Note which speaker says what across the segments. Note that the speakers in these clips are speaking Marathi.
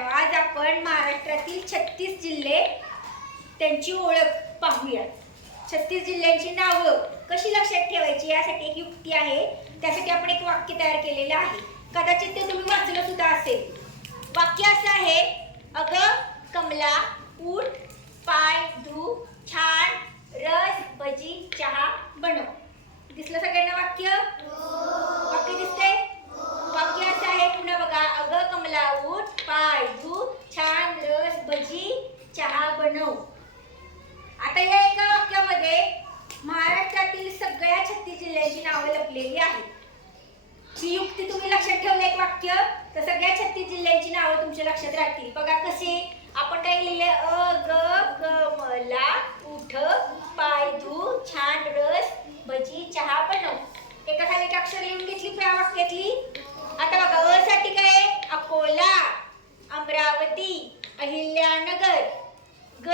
Speaker 1: मित्रांनो आज आपण महाराष्ट्रातील छत्तीस जिल्हे त्यांची ओळख पाहूया छत्तीस जिल्ह्यांची नावं कशी लक्षात ठेवायची यासाठी एक युक्ती आहे. त्यासाठी आपण एक वाक्य तयार केलेलं आहे. कदाचित ते तुम्ही वाचलं सुद्धा असेल. वाक्य असं आहे अग कमला उठ पाय धू छान रस भजी चहा बनव. दिसलं सगळ्यांना वाक्य वाक्य दिसतंय वाक्य असं आहे पुन्हा बघा अगं कमला उठ पाय धू छान रस भजी नऊ आता या एका वाक्यामध्ये महाराष्ट्रातील सगळ्या छत्तीस जिल्ह्यांची नावं लपलेली आहेत. ही युक्ती तुम्ही लक्षात ठेवलं एक वाक्य तर सगळ्या छत्तीस जिल्ह्यांची नावं तुमच्या लक्षात राहतील. बघा कसे आपण काय लिहिले अ ग ग मला उठ पाय धू छान रस भजी चहा बनव एका खाली एक अक्षर लिहून घेतली त्या वाक्यातली. आता बघा अ साठी काय आहे? अकोला अमरावती अहिल्यानगर ग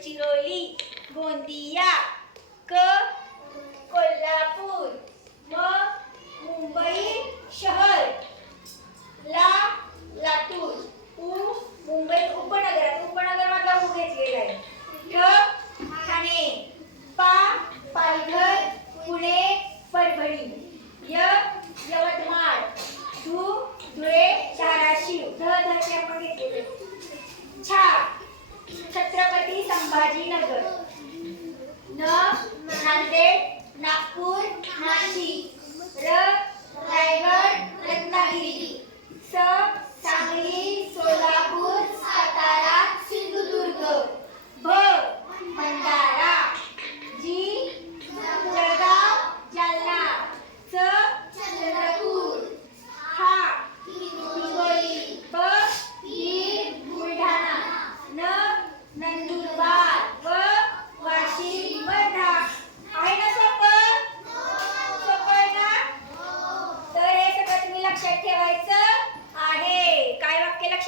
Speaker 1: गडचिरोली गोंदिया क कोल्हापूर म मुंबई शहर. ला लातूर. उ मुंबई उपनगरात. उपनगर मधला उ घेतलेला आहे. ठ ठाणे. पा पालघर पुणे परभणी. य यवतमाळ. धू धुळे धाराशिव. ध धरणे आपण घेतलेले. छा छत्रपती 八斤那个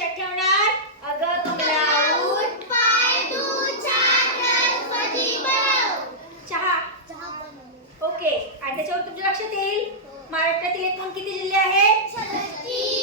Speaker 1: लक्षात ठेवणार? अगं कमला उठ चहा? ओके. आणि त्याच्यावर तुमच्या लक्षात येईल? महाराष्ट्रातील एकूण किती जिल्हे आहेत?